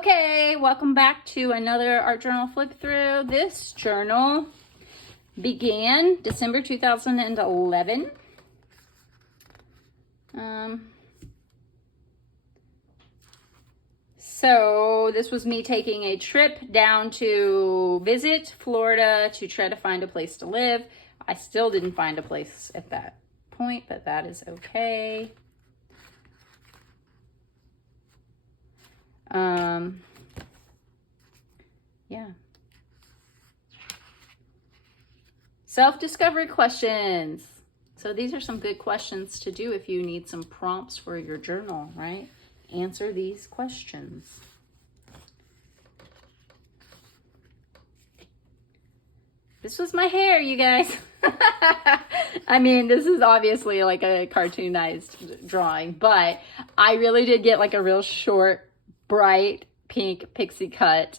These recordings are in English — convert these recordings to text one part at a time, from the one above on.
Okay, welcome back to another art journal flip through. This journal began December 2011. So this was me taking a trip down to visit Florida to try to find a place to live. I still didn't find a place at that point, but that is okay. Yeah. Self-discovery questions. So these are some good questions to do if you need some prompts for your journal, right? Answer these questions. This was my hair, you guys. I mean, this is obviously like a cartoonized drawing, but I really did get like a real short, bright pink pixie cut.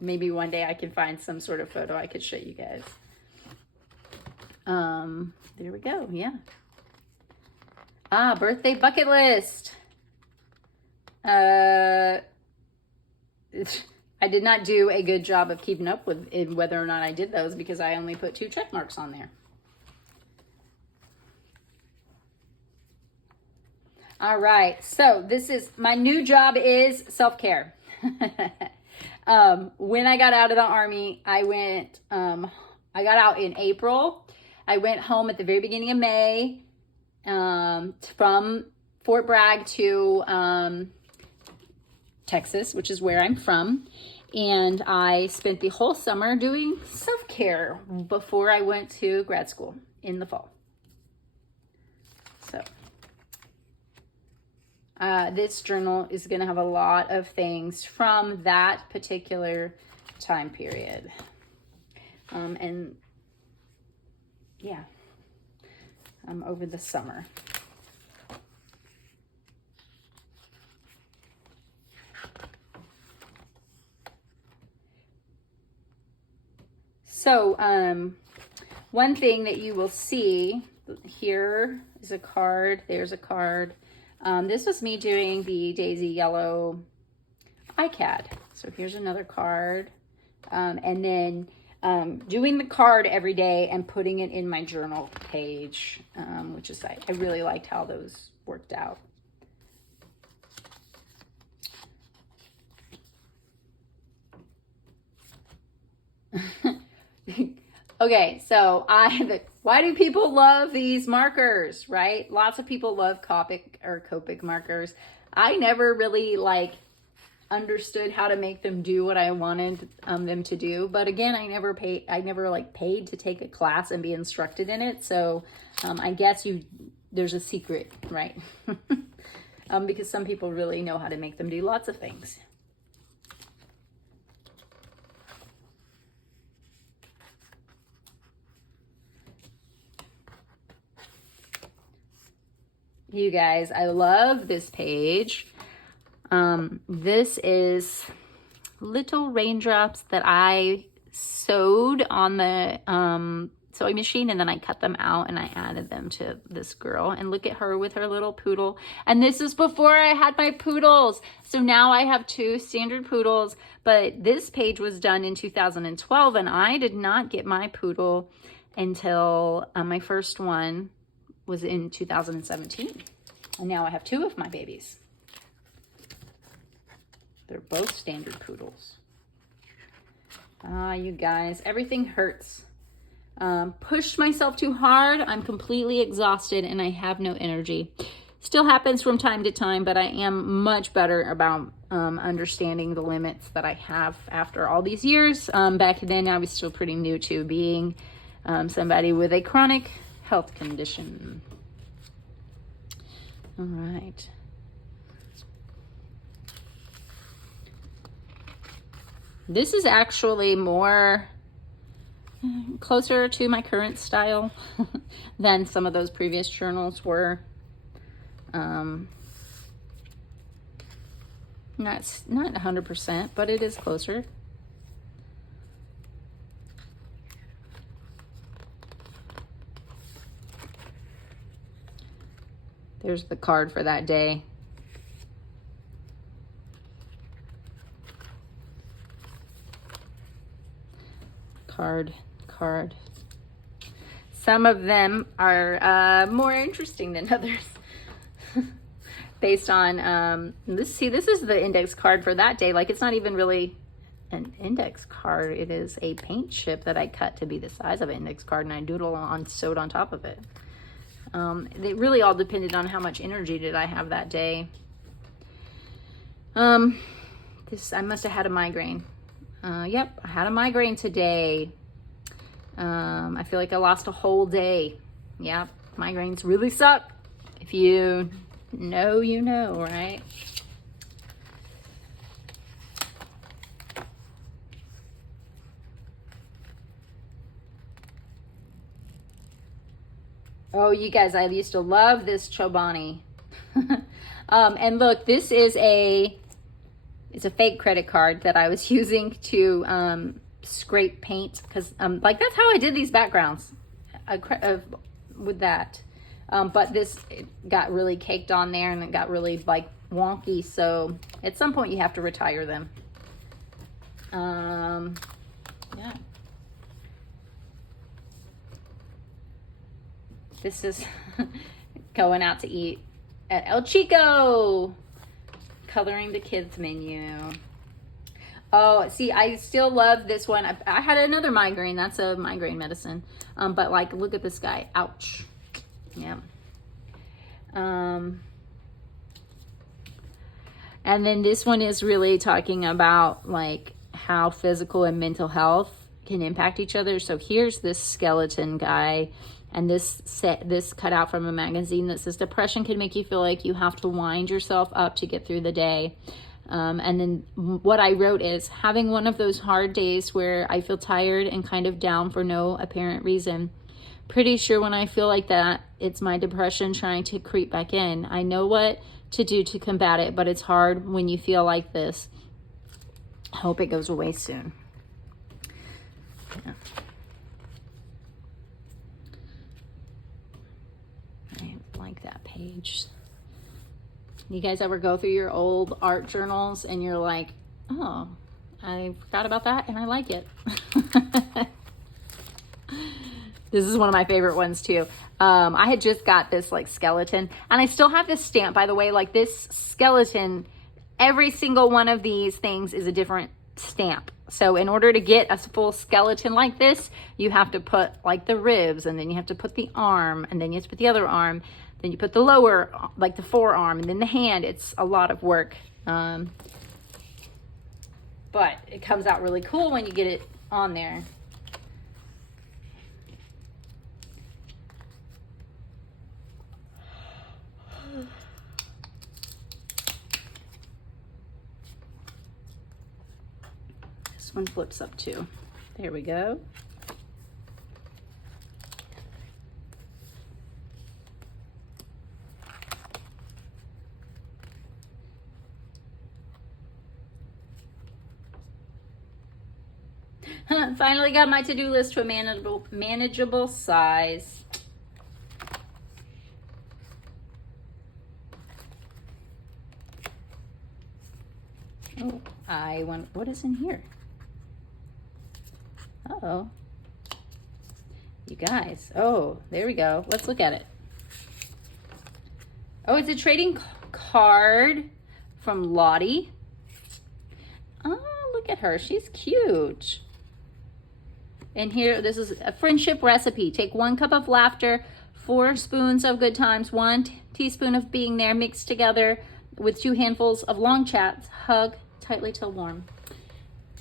Maybe one day I can find some sort of photo I could show you guys. There we go. Yeah. Birthday bucket list. I did not do a good job of keeping up with whether or not I did those because I only put 2 check marks on there. All right. So this is my new job is self-care. When I got out of the Army, I got out in April. I went home at the very beginning of May, from Fort Bragg to, Texas, which is where I'm from. And I spent the whole summer doing self-care before I went to grad school in the fall. So, this journal is going to have a lot of things from that particular time period. And yeah, over the summer. So, one thing that you will see here is a card. There's a card. This was me doing the Daisy Yellow iCAD. So here's another card. And then doing the card every day and putting it in my journal page, which is, I really liked how those worked out. Okay, so why do people love these markers, right? Lots of people love Copic markers. I never really understood how to make them do what I wanted them to do. But again, I never paid to take a class and be instructed in it. So I guess there's a secret, right? Because some people really know how to make them do lots of things. You guys, I love this page. This is little raindrops that I sewed on the sewing machine, and then I cut them out and I added them to this girl. And look at her with her little poodle. And this is before I had my poodles. So now I have 2 standard poodles, but this page was done in 2012 and I did not get my poodle until my first one was in 2017. And now I have 2 of my babies. They're both standard poodles. You guys, everything hurts. Pushed myself too hard. I'm completely exhausted and I have no energy. Still happens from time to time, but I am much better about understanding the limits that I have after all these years. Back then, I was still pretty new to being somebody with a chronic health condition. All right. This is actually more closer to my current style than some of those previous journals were. Not 100%, but it is closer. There's the card for that day. card. Some of them are more interesting than others. Based on this is the index card for that day. Like, it's not even really an index card. It is a paint chip that I cut to be the size of an index card, and I doodle on, sewed on top of it. It really all depended on how much energy did I have that day. I must have had a migraine. Yep, I had a migraine today. I feel like I lost a whole day. Yep, migraines really suck. If you know, you know, right? Oh, you guys, I used to love this Chobani. And look, this is it's a fake credit card that I was using to scrape paint, because like, that's how I did these backgrounds with that. But this, it got really caked on there, and it got really like wonky. So at some point you have to retire them. Yeah. This is going out to eat at El Chico, coloring the kids menu. Oh, see, I still love this one. I had another migraine. That's a migraine medicine. But like, look at this guy. Ouch. Yeah. And then this one is really talking about like how physical and mental health can impact each other. So here's this skeleton guy, and this cut out from a magazine that says depression can make you feel like you have to wind yourself up to get through the day. And then what I wrote is, having one of those hard days where I feel tired and kind of down for no apparent reason. Pretty sure when I feel like that, it's my depression trying to creep back in. I know what to do to combat it, but it's hard when you feel like this. I hope it goes away soon. Yeah. I like that page. You guys ever go through your old art journals and you're like, oh, I forgot about that and I like it. This is one of my favorite ones too. I had just got this like skeleton, and I still have this stamp, by the way. Like, this skeleton, every single one of these things is a different stamp. So in order to get a full skeleton like this, you have to put like the ribs, and then you have to put the arm, and then you have to put the other arm, then you put the lower, like the forearm, and then the hand. It's a lot of work. But it comes out really cool when you get it on there. This one flips up too. There we go. Finally got my to-do list to a manageable size. Oh, what is in here? Uh-oh. You guys. Oh, there we go. Let's look at it. Oh, it's a trading card from Lottie. Oh, look at her. She's cute. And here, this is a friendship recipe. Take 1 cup of laughter, 4 spoons of good times, 1 teaspoon of being there, mixed together with 2 handfuls of long chats. Hug tightly till warm.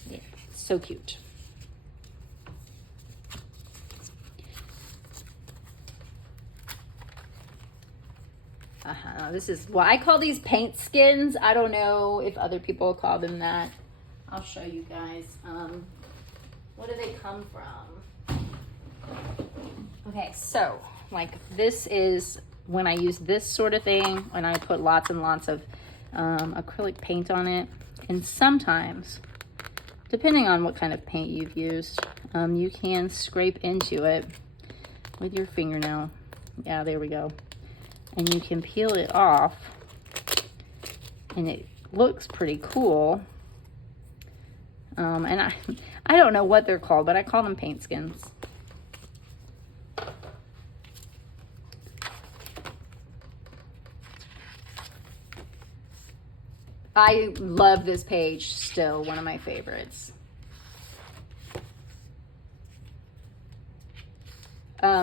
Yeah, so cute. This is what I call these paint skins. I don't know if other people call them that. I'll show you guys. What do they come from? Okay, so like, this is when I use this sort of thing, and I put lots and lots of acrylic paint on it. And sometimes, depending on what kind of paint you've used, you can scrape into it with your fingernail. Yeah, there we go. And you can peel it off, and it looks pretty cool. And I don't know what they're called, but I call them paint skins. I love this page still, one of my favorites.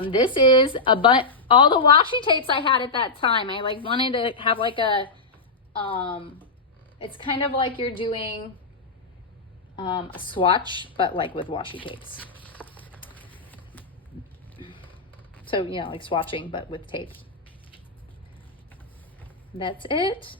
This is all the washi tapes I had at that time. I like wanted to have like a, it's kind of like you're doing a swatch, but like with washi tapes. So, yeah, like swatching, but with tapes. That's it.